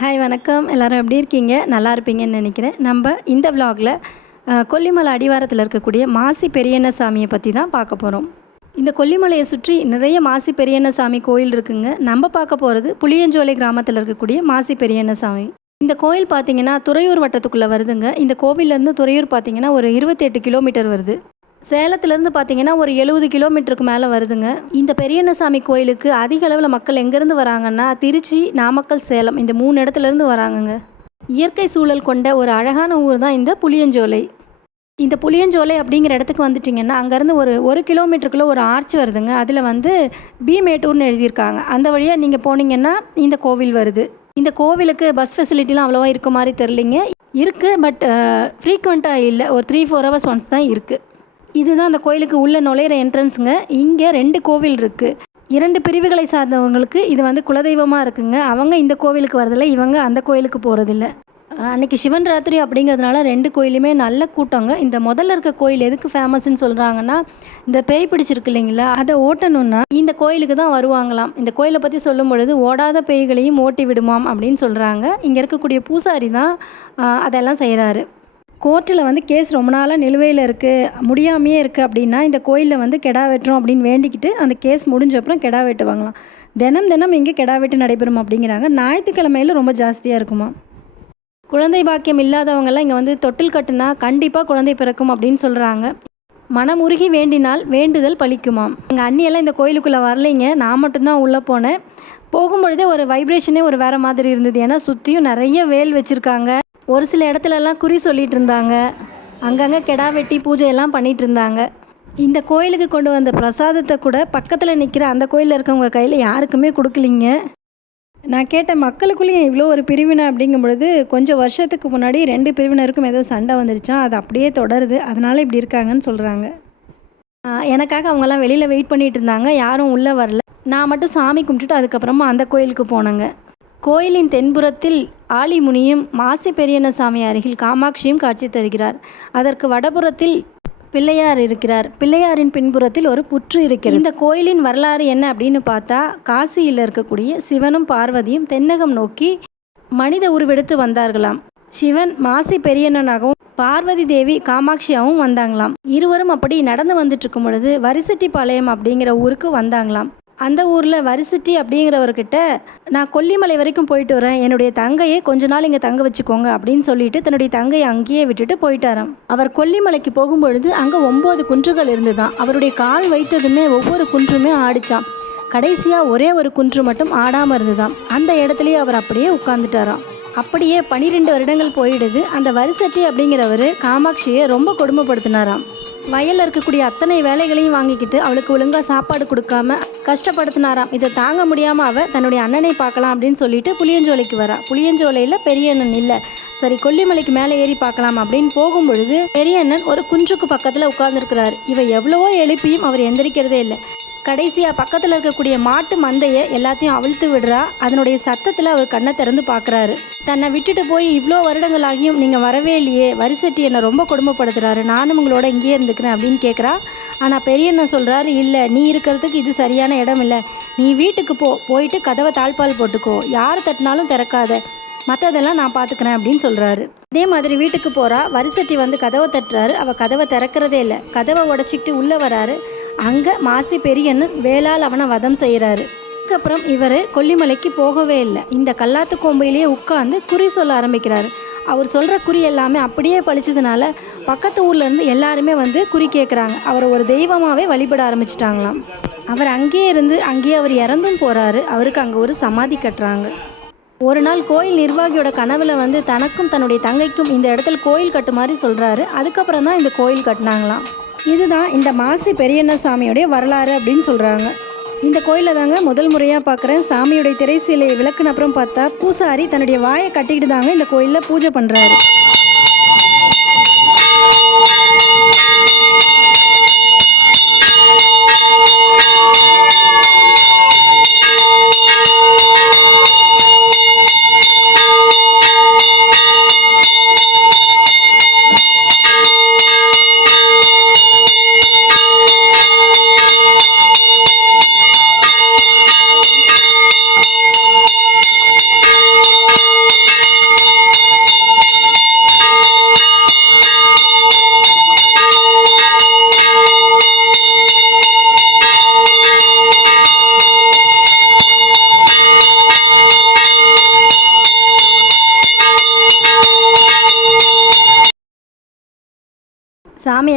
Hi வணக்கம். எல்லாரும் எப்படி இருக்கீங்க? நல்லா இருப்பீங்கன்னு நினைக்கிறேன். நம்ம இந்த விலாகில் கொல்லிமலை அடிவாரத்தில் இருக்கக்கூடிய மாசி பெரியண்ண சாமியை பற்றி தான் பார்க்க போகிறோம் இந்த கொல்லிமலையை சுற்றி நிறைய மாசி பெரியண்ண சாமி கோயில் இருக்குங்க. நம்ம பார்க்க போகிறது புளியஞ்சோலை கிராமத்தில் இருக்கக்கூடிய மாசி பெரியண்ண சாமி. இந்த கோயில் பார்த்தீங்கன்னா துறையூர் வட்டத்துக்குள்ளே வருதுங்க. இந்த கோவிலேருந்து துறையூர் பார்த்தீங்கன்னா ஒரு இருபத்தெட்டு கிலோமீட்டர் வருது. சேலத்துலேருந்து பார்த்தீங்கன்னா ஒரு எழுபது கிலோமீட்டருக்கு மேலே வருதுங்க. இந்த பெரியண்ணசாமி கோயிலுக்கு அதிக அளவில் மக்கள் எங்கேருந்து வராங்கன்னா திருச்சி நாமக்கல் சேலம் இந்த மூணு இடத்துலேருந்து வராங்கங்க. இயற்கை சூழல் கொண்ட ஒரு அழகான ஊர் தான் இந்த புளியஞ்சோலை. இந்த புளியஞ்சோலை அப்படிங்கிற இடத்துக்கு வந்துட்டிங்கன்னா அங்கேருந்து ஒரு ஒரு கிலோமீட்டருக்குள்ளே ஒரு ஆர்ச் வருதுங்க. அதில் வந்து பீமேட்டூர்னு எழுதியிருக்காங்க. அந்த வழியாக நீங்கள் போனீங்கன்னா இந்த கோவில் வருது. இந்த கோவிலுக்கு பஸ் ஃபெசிலிட்டிலாம் அவ்வளோவா இருக்க மாதிரி தெரிலிங்க இருக்குது பட் ஃப்ரீக்வெண்ட்டாக இல்லை. ஒரு த்ரீ ஃபோர் ஹவர்ஸ் ஒன்ஸ் தான் இருக்குது இதுதான் அந்த கோயிலுக்கு உள்ளே நுழையிற என்ட்ரன்ஸுங்க இங்கே ரெண்டு கோவில் இருக்குது இரண்டு பிரிவுகளை சார்ந்தவங்களுக்கு இது வந்து குலதெய்வமாக இருக்குங்க. அவங்க இந்த கோவிலுக்கு வரதில்லை இவங்க அந்த கோயிலுக்கு போகிறதில்ல அன்னைக்கு சிவன் ராத்திரி அப்படிங்கிறதுனால ரெண்டு கோயிலுமே நல்ல கூட்டங்க. இந்த முதல்ல இருக்க கோயில் எதுக்கு ஃபேமஸ்ன்னு சொல்கிறாங்கன்னா இந்த பேய் பிடிச்சிருக்கு இல்லைங்களா? அதை ஓட்டணும்னா இந்த கோயிலுக்கு தான் வருவாங்களாம். இந்த கோயிலை பற்றி சொல்லும் பொழுது ஓடாத பேய்களையும் ஓட்டி விடுமாம் அப்படின்னு சொல்கிறாங்க இங்கே இருக்கக்கூடிய பூசாரி தான் அதெல்லாம் செய்கிறாரு கோர்ட்டில் வந்து கேஸ் ரொம்ப நாளாக நிலுவையில் இருக்குது முடியாமையே இருக்குது அப்படின்னா இந்த கோயிலில் வந்து கெடா வெட்டுறோம் அப்படின்னு வேண்டிக்கிட்டு அந்த கேஸ் முடிஞ்ச அப்புறம் கெடா வெட்டுவாங்களாம். தினம் தினம் இங்கே கெடா வெட்டு நடைபெறும் அப்படிங்கிறாங்க. ஞாயிற்றுக்கிழமையில் ரொம்ப ஜாஸ்தியாக இருக்குமா? குழந்தை பாக்கியம் இல்லாதவங்கெல்லாம் இங்கே வந்து தொட்டில் கட்டுனா கண்டிப்பாக குழந்தை பிறக்கும் அப்படின்னு சொல்கிறாங்க மனமுருகி வேண்டினால் வேண்டுதல் பழிக்குமாம் எங்கள் அண்ணியெல்லாம் இந்த கோயிலுக்குள்ளே வரலைங்க. நான் மட்டும்தான் உள்ளே போனேன். போகும்பொழுதே ஒரு வைப்ரேஷனே ஒரு வேறு மாதிரி இருந்தது. ஏன்னா சுற்றியும் நிறைய வேல் வச்சுருக்காங்க. ஒரு சில இடத்துலலாம் குறி சொல்லிட்டு இருந்தாங்க அங்கங்கே கெடா வெட்டி பூஜையெல்லாம் பண்ணிட்டு இருந்தாங்க இந்த கோயிலுக்கு கொண்டு வந்த பிரசாதத்தை கூட பக்கத்தில் நிற்கிற அந்த கோயிலில் இருக்கவங்க கையில் யாருக்குமே கொடுக்கலிங்க. நான் கேட்ட மக்களுக்குள்ளேயும் இவ்வளோ ஒரு பிரிவினை அப்படிங்கும் பொழுது கொஞ்சம் வருஷத்துக்கு முன்னாடி ரெண்டு பிரிவினருக்கும் ஏதோ சண்டை வந்துருச்சான் அது அப்படியே தொடருது. அதனால் இப்படி இருக்காங்கன்னு சொல்கிறாங்க எனக்காக அவங்கெல்லாம் வெளியில் வெயிட் பண்ணிகிட்டு இருந்தாங்க யாரும் உள்ளே வரல. நான் மட்டும் சாமி கும்பிட்டுட்டு அதுக்கப்புறமா அந்த கோயிலுக்கு போனேங்க. கோயிலின் தென்புறத்தில் ஆலிமுனியும் மாசி பெரியண்ணசாமி அருகில் காமாட்சியும் காட்சி தருகிறார். அதற்கு வடபுறத்தில் பிள்ளையார் இருக்கிறார். பிள்ளையாரின் பின்புறத்தில் ஒரு புற்று இருக்கிறது. இந்த கோயிலின் வரலாறு என்ன அப்படின்னு பார்த்தா காசியில் இருக்கக்கூடிய சிவனும் பார்வதியும் தென்னகம் நோக்கி மனித உருவெடுத்து வந்தார்களாம். சிவன் மாசி பெரியண்ணனாகவும் பார்வதி தேவி காமாட்சியாகவும் வந்தாங்களாம். இருவரும் அப்படி நடந்து வந்துட்டு இருக்கும் பொழுது வரிசெட்டிப்பாளையம் அப்படிங்கிற ஊருக்கு வந்தாங்களாம். அந்த ஊரில் வரிசெட்டி அப்படிங்கிறவர்கிட்ட நான் கொல்லிமலை வரைக்கும் போயிட்டு வரேன். என்னுடைய தங்கையை கொஞ்ச நாள் இங்கே தங்க வச்சுக்கோங்க அப்படின்னு சொல்லிட்டு தன்னுடைய தங்கையை அங்கேயே விட்டுட்டு போயிட்டாராம். அவர் கொல்லிமலைக்கு போகும்பொழுது அங்கே ஒம்பது குன்றுகள் இருந்துதான். அவருடைய கால் வைத்ததுமே ஒவ்வொரு குன்றுமே ஆடிச்சாம். கடைசியாக ஒரே ஒரு குன்று மட்டும் ஆடாமல் இருந்துதாம் அந்த இடத்துலயே அவர் அப்படியே உட்கார்ந்துட்டாராம். அப்படியே பனிரெண்டு வருடங்கள் போயிடுது. அந்த வரிசட்டி அப்படிங்கிறவர் காமாட்சியை ரொம்ப கொடுமைப்படுத்தினாராம். வயலில் இருக்கக்கூடிய அத்தனை வேலைகளையும் வாங்கிக்கிட்டு அவளுக்கு ஒழுங்காக சாப்பாடு கொடுக்காம கஷ்டப்படுத்தினாராம். இதை தாங்க முடியாமல் அவள் தன்னுடைய அண்ணனை பார்க்கலாம் அப்படின்னு சொல்லிட்டு புளியஞ்சோலைக்கு வரா. புளியஞ்சோலையில் பெரிய அண்ணன் இல்லை. சரி கொல்லிமலைக்கு மேலே ஏறி பார்க்கலாம் அப்படின்னு போகும்பொழுது பெரிய அண்ணன் ஒரு குன்றுக்கு பக்கத்தில் உட்கார்ந்துருக்கிறார். இவ எவ்வளவோ எழுப்பியும் அவர் எந்திரிக்கிறதே இல்லை. கடைசியாக பக்கத்தில் இருக்கக்கூடிய மாட்டு மந்தையை எல்லாத்தையும் அவிழ்த்து விடுறா. அதனுடைய சத்தத்தில் அவர் கண்ணை திறந்து பார்க்குறாரு. தன்னை விட்டுட்டு போய் இவ்வளோ வருடங்களாகியும் நீங்கள் வரவே இல்லையே. வரிசட்டி என்னை ரொம்ப கொடுமைப்படுத்துறாரு. நானும் உங்களோட இங்கேயே இருந்துக்கிறேன் அப்படின்னு கேட்குறா ஆனால் பெரியண்ணன் சொல்கிறாரு இல்லை நீ இருக்கிறதுக்கு இது சரியான இடம் இல்லை. நீ வீட்டுக்கு போ. போயிட்டு கதவை தாழ்பால் போட்டுக்கோ. யார் தட்டினாலும் திறக்காத. மற்றதெல்லாம் நான் பார்த்துக்கிறேன் அப்படின்னு சொல்கிறாரு அதே மாதிரி வீட்டுக்கு போகிறா வரிசட்டி வந்து கதவை தட்டுறாரு. அவள் கதவை திறக்கிறதே இல்லை. கதவை உடச்சிக்கிட்டு உள்ளே வராரு. அங்கே மாசி பெரியண்ணன் வேளால் அவனை வதம் செய்கிறாரு அதுக்கப்புறம் இவர் கொல்லிமலைக்கு போகவே இல்லை. இந்த கல்லாத்து கோம்பையிலேயே உட்காந்து குறி சொல்ல ஆரம்பிக்கிறார். அவர் சொல்கிற குறி எல்லாமே அப்படியே பழிச்சதுனால பக்கத்து ஊர்லேருந்து எல்லாருமே வந்து குறி கேட்குறாங்க அவரை ஒரு தெய்வமாகவே வழிபட ஆரம்பிச்சிட்டாங்களாம். அவர் அங்கேயே இருந்து அங்கேயே அவர் இறந்தும் போகிறாரு அவருக்கு அங்கே ஒரு சமாதி கட்டுறாங்க. ஒரு நாள் கோயில் நிர்வாகியோட கனவில் வந்து தனக்கும் தன்னுடைய தங்கைக்கும் இந்த இடத்துல கோயில் கட்டுமாதிரி சொல்கிறாரு அதுக்கப்புறம் தான் இந்த கோயில் கட்டினாங்களாம். இதுதான் இந்த மாசி பெரியண்ண சாமியுடைய வரலாறு அப்படின்னு சொல்கிறாங்க இந்த கோயிலில் தாங்க முதல் முறையாக பார்க்குறேன் சாமியுடைய திரைசீலையை விளக்குன அப்புறம் பார்த்தா பூசாரி தன்னுடைய வாயை கட்டிக்கிட்டு தாங்க இந்த கோயிலில் பூஜை பண்ணுறாரு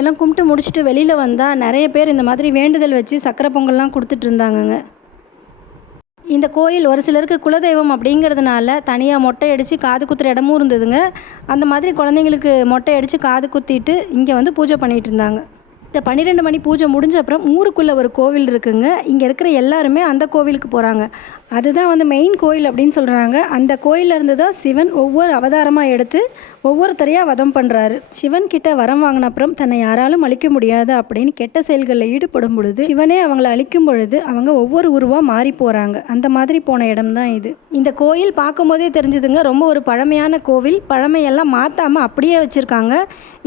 எல்லாம் கும்பிட்டு முடிச்சுட்டு வெளியில் வந்தால் நிறைய பேர் இந்த மாதிரி வேண்டுதல் வச்சு சக்கரை பொங்கல்லாம் கொடுத்துட்டு இருந்தாங்கங்க. இந்த கோயில் ஒரு சிலருக்கு குலதெய்வம் அப்படிங்கிறதுனால தனியாக மொட்டை அடித்து காது குத்துற இடமும் இருந்ததுங்க. அந்த மாதிரி குழந்தைங்களுக்கு மொட்டை அடித்து காது குத்திட்டு இங்கே வந்து பூஜை பண்ணிகிட்டு இருந்தாங்க. இந்த பன்னிரெண்டு மணி பூஜை முடிஞ்ச அப்புறம் ஊருக்குள்ளே ஒரு கோவில் இருக்குங்க. இங்கே இருக்கிற எல்லாருமே அந்த கோவிலுக்கு போகிறாங்க அதுதான் வந்து மெயின் கோயில் அப்படின்னு சொல்கிறாங்க அந்த கோயில்ல இருந்து தான் சிவன் ஒவ்வொரு அவதாரமாக எடுத்து ஒவ்வொருத்தரையாக வதம் பண்ணுறாரு சிவன் கிட்ட வரம் வாங்கின அப்புறம் தன்னை யாராலும் அழிக்க முடியாது அப்படின்னு கெட்ட செயல்களில் ஈடுபடும் பொழுது சிவனே அவங்கள அழிக்கும் பொழுது அவங்க ஒவ்வொரு உருவாக மாறி போகிறாங்க அந்த மாதிரி போன இடம் தான் இது. இந்த கோயில் பார்க்கும்போதே தெரிஞ்சுதுங்க ரொம்ப ஒரு பழமையான கோவில். பழமையெல்லாம் மாற்றாமல் அப்படியே வச்சுருக்காங்க.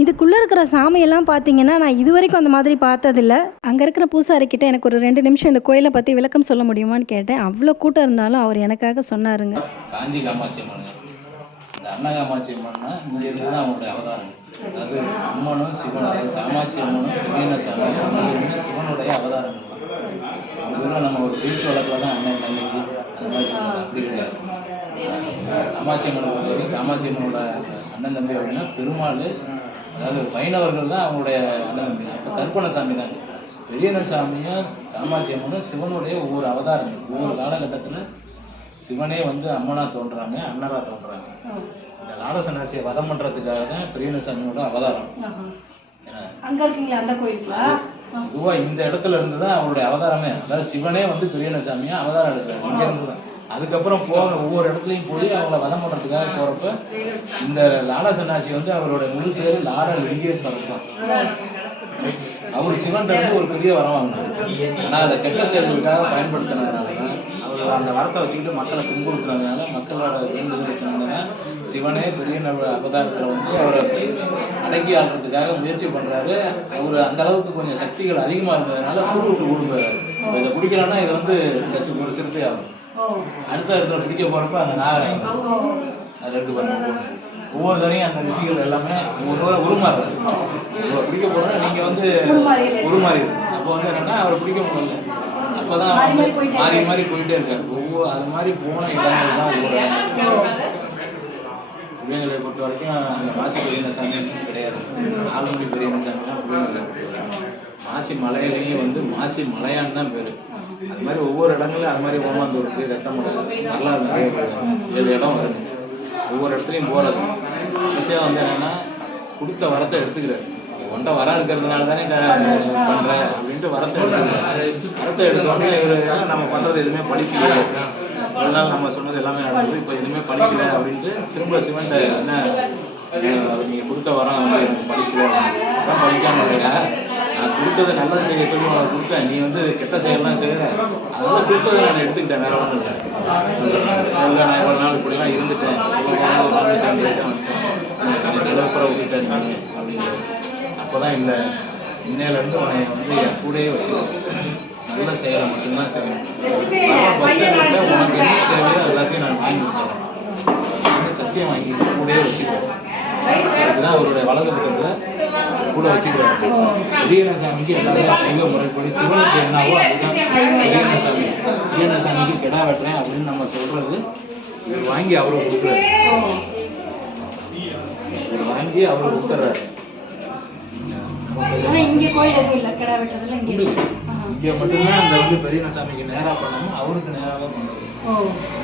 இதுக்குள்ளே இருக்கிற சாமியெல்லாம் பார்த்தீங்கன்னா நான் இது வரைக்கும் வரைக்கும் அந்த மாதிரி பார்த்ததில்ல. அங்கே இருக்கிற பூசாரிக்கிட்ட எனக்கு ஒரு ரெண்டு நிமிஷம் இந்த கோயிலை பற்றி விளக்கம் சொல்ல முடியுமான்னு கேட்டேன். அவ்வளோ கூட்டம் இருந்தாலும் அவர் எனக்காக சொன்னாருங்க. காஞ்சி காமாட்சி அம்மன். இந்த அன்ன காமாட்சி அம்மன்னா இங்க இருந்து தான் அவங்களுடைய அவதாரம். அதாவது அம்மனும் சிவன் அதாவது காமாட்சி அம்மனும் பெரியனசாமி ரெண்டு சிவனுடைய அவதாரம். இதுல நம்ம ஒரு பேச்சு வழக்கில் தான் அண்ணன் தங்கச்சி அந்த மாதிரி சொல்றது அப்படி கிடையாது. காமாட்சி அம்மனை பொறுத்தவரைக்கும் காமாட்சி அம்மனோட அண்ணன் தம்பி அப்படின்னா பெருமாள் அதாவது வைணவர்கள் தான் அவங்களுடைய அப்போ கற்பனசாமி தாங்க பெரியனசாமியும் காமாட்சி அம்மனும் சிவனுடைய ஒவ்வொரு அவதாரங்கள் ஒவ்வொரு காலகட்டத்தில் சிவனே வந்து அம்மனா தோன்றாங்க அண்ணரா தோன்றாங்க. இந்த லாடசனாசியை வதம் பண்றதுக்காக தான் பெரியனசாமியோட அவதாரம். ஏன்னா, அங்கே இருக்கீங்களா அந்த கோயிலுங்களா பொதுவா இந்த இடத்துல இருந்து தான் அவருடைய அவதாரமே. அதாவது சிவனே வந்து பெரியனசாமியா அவதாரம் எடுக்கிறாரு. இங்க இருந்து தான் அதுக்கப்புறம் போக ஒவ்வொரு இடத்துலையும் போய் அவங்கள வதம் பண்றதுக்காக போறப்ப இந்த லாலா சன்னாசி வந்து அவரோட முழு பேர் லாட லிங்கேஸ்வரர் தான். அவர் சிவன் இருந்து ஒரு பெரிய வரம் வாங்கினார். ஆனா அதை கெட்ட செயல்களுக்காக பயன்படுத்தினதுனால தான் அவர் அந்த வரத்தை வச்சுக்கிட்டு மக்களை துன்புறுத்துறதுனால மக்களோட வேண்டுதல் இருக்கிறதுனால சிவனே பெரிய அவதாரத்தில் வந்து அவரை அடக்கி ஆடுறதுக்காக முயற்சி பண்றாரு. அவர் அந்த அளவுக்கு கொஞ்சம் சக்திகள் அதிகமா இருந்ததுனால சூடு விட்டு ஊடு இதை பிடிக்கலன்னா இது வந்து இந்த ஒரு சிறுத்தை ஆகும். அடுத்த இடத்துல பிடிக்க போறப்ப அந்த நாகரம் அது இருக்கு பாருங்க ஒவ்வொரு தடையும் அந்த ரிஷிகள் எல்லாமே ஒவ்வொரு உருமாறுறாரு. பிடிக்க போனா நீங்க வந்து உருமாறிடு அப்போ வந்து என்னன்னா அவரை பிடிக்க முடியல அப்பதான் மாறி மாறி போயிட்டே இருக்காரு. ஒவ்வொரு அது மாதிரி போன இடங்கள் தான் ஒவ்வொரு இடம் புளியங்களை பொறுத்த வரைக்கும் அங்கே மாசி பெரியசாமி கிடையாது. ஆலங்குடி பெரியசாமிலாம் புளியங்களை மாசி மலையிலையும் வந்து மாசி மலையான்னு தான் பேர். அது மாதிரி ஒவ்வொரு இடங்களும் அது மாதிரி ஓமாந்தூருக்கு ரெட்டமலை நல்லா நிறைய ஏழு இடம் வருது. ஒவ்வொரு இடத்துலையும் போகிறது விஷயம் வந்து என்னன்னா கொடுத்த வரத்தை எடுத்துக்கிறாரு. உன்ட்ட வர இருக்கிறதுனால தானே க- பண்ற அப்படின்ட்டு வரத்தை எடுத்துக்கிறேன் வரத்தை எடுத்தோடனே இவரு நம்ம பண்றது எதுவுமே படிக்கல. இவ்வளவு நம்ம சொன்னது எல்லாமே நடந்தது. இப்போ எதுவுமே படிக்கல அப்படின்ட்டு திரும்ப சிவன்ட்ட என்ன அஹ், நீங்க கொடுத்த வரம் வந்து எனக்கு படிக்கல அதான் படிக்காம இல்லையா நான் கொடுத்ததை நல்லது செய்ய சொல்லி உனக்கு கொடுத்தேன். நீ வந்து கெட்ட செயல்லாம் செய்யற. அதனால கொடுத்ததை நான் எடுத்துக்கிட்டேன் வேற ஒன்றும் இல்லை. நான் இவ்வளவு நாள் இப்படிலாம் இருந்துட்டேன். இவ்வளவு வாழ்ந்துட்டேன் போயிட்டு விட்டுட்டேன் நான் அப்போ அப்போதான் இல்லை இன்னையிலேருந்து உன்னை வந்து என் கூடயே வச்சுக்கணும். நல்ல செயலை மட்டும்தான் செய்யணும். உனக்கு என்ன தேவையோ எல்லாத்தையும் நான் வாங்கி கொடுத்துறேன். சத்தியம் வாங்கி கூடயே வச்சுக்கிறேன் அதுதான் அவருடைய வலது பக்கத்தில் கூட வச்சுக்கிறாரு. பெரியசாமிக்கு எல்லாமே சைவ முறைப்படி சிவனுக்கு என்னவோ அதுதான் பெரியசாமி பெரியசாமிக்கு கெடா வெட்டுறேன் அப்படின்னு நம்ம சொல்றது இவர் வாங்கி அவரை கொடுக்குறாரு. இவர் வாங்கி அவரை கொடுத்துறாரு. இங்கே கோயில் எதுவும் இல்லை? கிடா வெட்டதில் உண்டு. இங்க மட்டும்தான் அந்த வந்து பெரியசாமிக்கு நேரா பண்ணணும் அவருக்கு நேராக பண்ணுறது ஓ.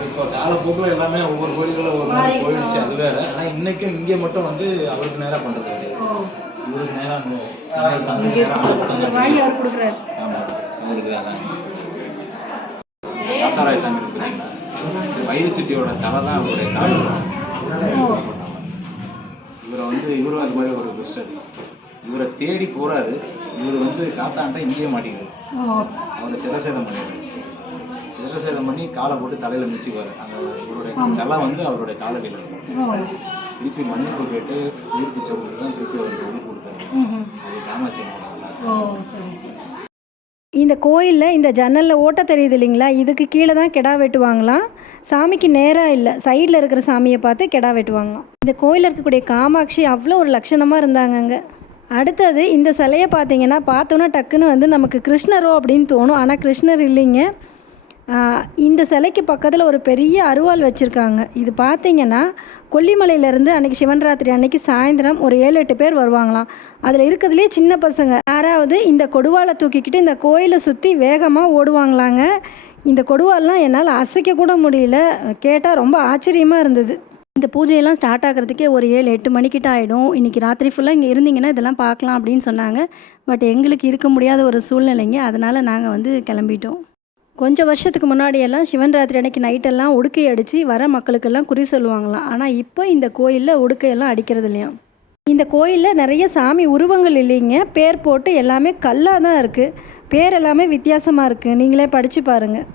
இப்போ காலப்போக்கில் எல்லாமே ஒவ்வொரு கோயில்களும் ஒரு மாதிரி போயிடுச்சு அது வேற. ஆனா இன்னைக்கும் இங்க மட்டும் வந்து அவருக்கு நேரா பண்றது கிடையாது. ஓ. இவருக்கு நேரா அந்த இந்த சந்தை நேரா அந்த படம் வாங்கி அவர் கொடுக்குறாரு. ஆமா. அவருக்கு அதான் காத்தாராய சாமி இருக்கு. பாத்தீங்களா? வயது சிட்டியோட தலை தான் அவருடைய காடு இவரை வந்து இவரும் அது மாதிரி ஒரு பெஸ்டர் இவரை தேடி போறாரு. இவர் வந்து காத்தாண்ட இங்கேயே மாட்டேங்குது அவரை சிரசேதம் பண்ணிடுறாரு சிரசேதம் பண்ணி காலை போட்டு தலையில மிச்சிக்குவார் அந்த இவருடைய தலை வந்து அவருடைய காலடியில் இருக்கும். திருப்பி மன்னிப்பு கேட்டு உயிர் பிச்சை கொடுத்து தான் திருப்பி அவருக்கு உயிர் கொடுத்தாரு. அது காமாட்சி அம்மன் ஓ சரி இந்த கோயிலில் இந்த ஜன்னலில் ஓட்டை தெரியுது இல்லைங்களா? இதுக்கு கீழே தான் கெடா வெட்டுவாங்களாம் சாமிக்கு நேராக இல்லை. சைடில் இருக்கிற சாமியை பார்த்து கெடா வெட்டுவாங்களாம். இந்த கோயிலில் இருக்கக்கூடிய காமாட்சி அவ்வளோ ஒரு லட்சணமாக இருந்தாங்கங்க அடுத்தது இந்த சிலையை பார்த்தீங்கன்னா பார்த்தோன்னா டக்குன்னு வந்து நமக்கு கிருஷ்ணரோ அப்படின்னு தோணும். ஆனால் கிருஷ்ணர் இல்லைங்க. இந்த சிலைக்கு பக்கத்தில் ஒரு பெரிய அருவாள் வச்சுருக்காங்க. இது பார்த்தீங்கன்னா கொல்லிமலையிலேருந்து அன்றைக்கி சிவன் ராத்திரி அன்னைக்கு சாயந்தரம் ஒரு ஏழு எட்டு பேர் வருவாங்களாம். அதில் இருக்கிறதுலே சின்ன பசங்க. யாராவது இந்த கொடுவாலை தூக்கிக்கிட்டு இந்த கோயிலை சுற்றி வேகமாக ஓடுவாங்களாங்க. இந்த கொடுவாலெலாம் என்னால் அசைக்க கூட முடியல. கேட்டால் ரொம்ப ஆச்சரியமாக இருந்தது. இந்த பூஜையெல்லாம் ஸ்டார்ட் ஆகிறதுக்கே ஒரு ஏழு எட்டு மணிக்கிட்ட ஆகிடும் இன்றைக்கி ராத்திரி ஃபுல்லாக இங்கே இருந்தீங்கன்னா இதெல்லாம் பார்க்கலாம் அப்படின்னு சொன்னாங்க. பட் எங்களுக்கு இருக்க முடியாத ஒரு சூழ்நிலைங்க. அதனால் நாங்கள் வந்து கிளம்பிட்டோம். கொஞ்சம் வருஷத்துக்கு முன்னாடியெல்லாம் சிவன் ராத்திரி அன்னைக்கு நைட்டெல்லாம் உடுக்கை அடித்து வர மக்களுக்கெல்லாம் குறி சொல்லுவாங்களாம். ஆனால் இப்போ இந்த கோயிலில் உடுக்கையெல்லாம் அடிக்கிறது இல்லையா? இந்த கோயிலில் நிறைய சாமி உருவங்கள் இல்லைங்க. பேர் போட்டு எல்லாமே கல்லாக தான் இருக்குது பேர் எல்லாமே வித்தியாசமாக இருக்குது நீங்களே படித்து பாருங்கள்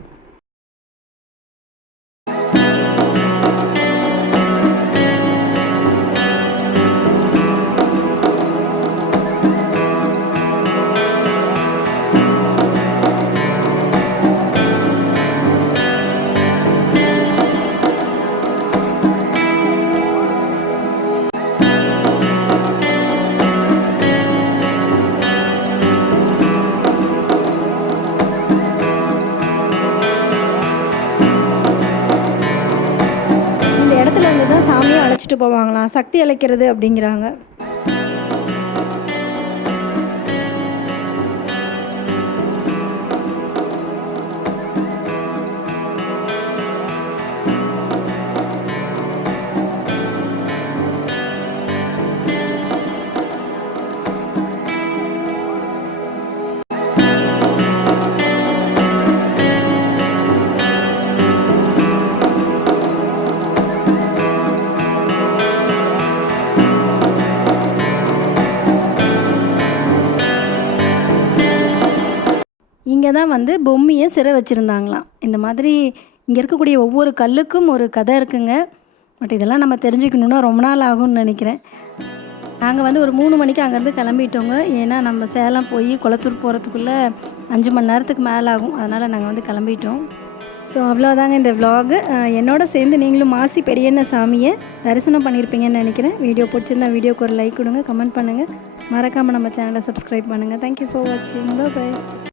அழைச்சிட்டு போவாங்களாம். சக்தி அழைக்கிறது அப்படிங்கிறாங்க. தான் வந்து பொம்மையை சிறை வச்சுருந்தாங்களாம். இந்த மாதிரி இங்கே இருக்கக்கூடிய ஒவ்வொரு கல்லுக்கும் ஒரு கதை இருக்குங்க. பட் இதெல்லாம் நம்ம தெரிஞ்சுக்கணுன்னா ரொம்ப நாள் ஆகும்னு நினைக்கிறேன். நாங்கள் வந்து ஒரு மூணு மணிக்கு அங்கேருந்து கிளம்பிட்டோங்க. ஏன்னா நம்ம சேலம் போய் குளத்தூர் போகிறதுக்குள்ளே அஞ்சு மணி நேரத்துக்கு மேலே ஆகும் அதனால் நாங்கள் வந்து கிளம்பிட்டோம். ஸோ அவ்வளோதாங்க இந்த விலாகு என்னோட சேர்ந்து நீங்களும் மாசி பெரியண்ண சாமியை தரிசனம் பண்ணியிருப்பீங்கன்னு நினைக்கிறேன். வீடியோ பிடிச்சிருந்தா வீடியோக்கு ஒரு லைக் கொடுங்க கமெண்ட் பண்ணுங்கள் மறக்காமல் நம்ம சேனலை சப்ஸ்கிரைப் பண்ணுங்கள் தேங்க்யூ ஃபார் வாட்சிங் பை